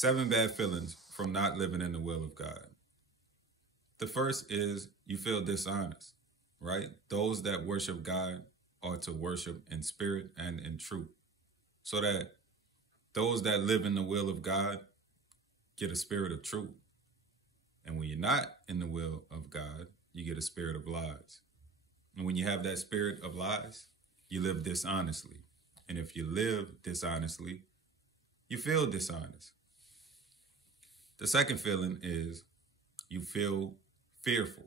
7 bad feelings from not living in the will of God. The first is you feel dishonest, right? Those that worship God are to worship in spirit and in truth, so that those that live in the will of God get a spirit of truth. And when you're not in the will of God, you get a spirit of lies. And when you have that spirit of lies, you live dishonestly. And if you live dishonestly, you feel dishonest. The second feeling is you feel fearful.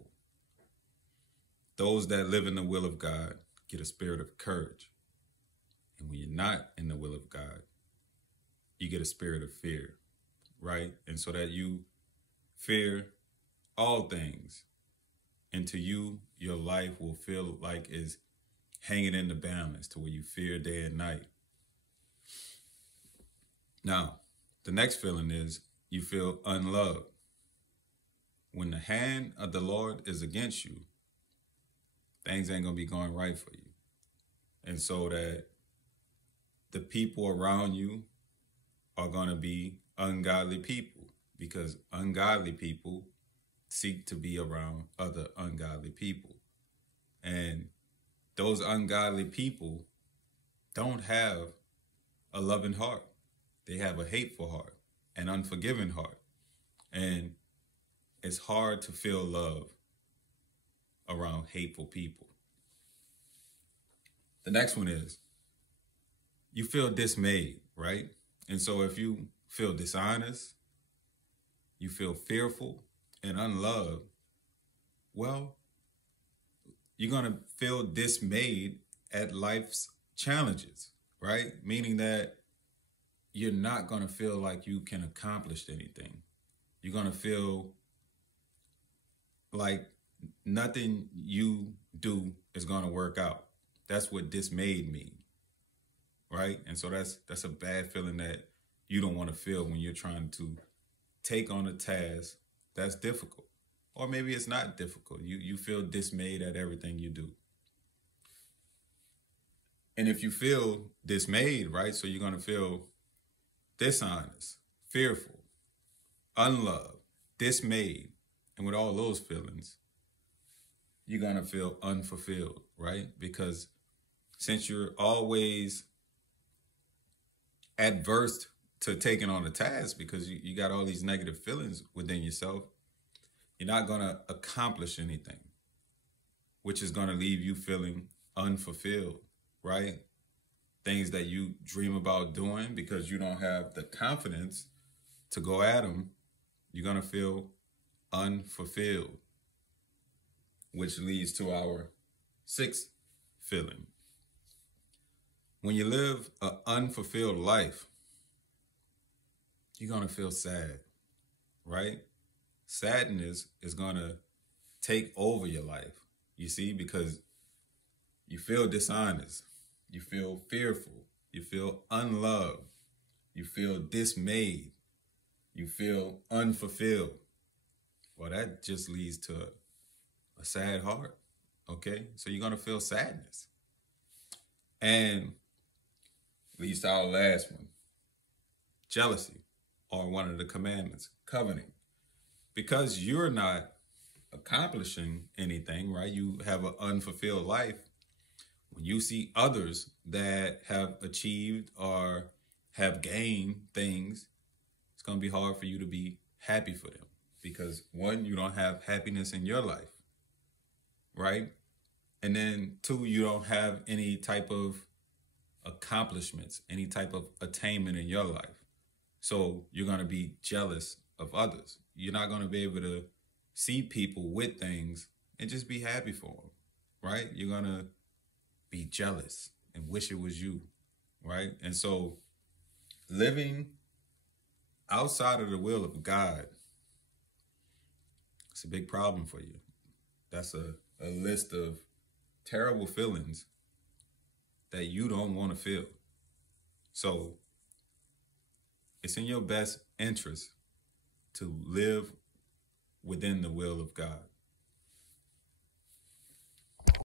Those that live in the will of God get a spirit of courage. And when you're not in the will of God, you get a spirit of fear, right? And so that you fear all things. And to you, your life will feel like it's hanging in the balance to where you fear day and night. Now, the next feeling is you feel unloved. When the hand of the Lord is against you, things ain't going to be going right for you. And so that the people around you are going to be ungodly people, because ungodly people seek to be around other ungodly people. And those ungodly people don't have a loving heart. They have a hateful heart, an unforgiving heart. And it's hard to feel love around hateful people. The next one is you feel dismayed, right? And so if you feel dishonest, you feel fearful and unloved, well, you're going to feel dismayed at life's challenges, right? Meaning that you're not going to feel like you can accomplish anything. You're going to feel like nothing you do is going to work out. That's what dismayed means, right? And so that's a bad feeling that you don't want to feel when you're trying to take on a task that's difficult. Or maybe it's not difficult. You feel dismayed at everything you do. And if you feel dismayed, right, so you're going to feel dishonest, fearful, unloved, dismayed. And with all those feelings, you're going to feel unfulfilled, right? Because since you're always adverse to taking on a task because you got all these negative feelings within yourself, you're not going to accomplish anything, which is going to leave you feeling unfulfilled, right? Things that you dream about doing because you don't have the confidence to go at them, you're going to feel unfulfilled, which leads to our sixth feeling. When you live an unfulfilled life, you're going to feel sad, right? Sadness is going to take over your life, you see, because you feel dishonest, you feel fearful, you feel unloved, you feel dismayed, you feel unfulfilled. Well, that just leads to a sad heart, okay? So you're going to feel sadness. And leads to our last one, jealousy, or one of the commandments, coveting. Because you're not accomplishing anything, right? You have an unfulfilled life. When you see others that have achieved or have gained things, it's going to be hard for you to be happy for them. Because one, you don't have happiness in your life, right? And then two, you don't have any type of accomplishments, any type of attainment in your life. So you're going to be jealous of others. You're not going to be able to see people with things and just be happy for them, right? You're going to be jealous and wish it was you, right? And so living outside of the will of God, it's a big problem for you. That's a list of terrible feelings that you don't want to feel. So it's in your best interest to live within the will of God.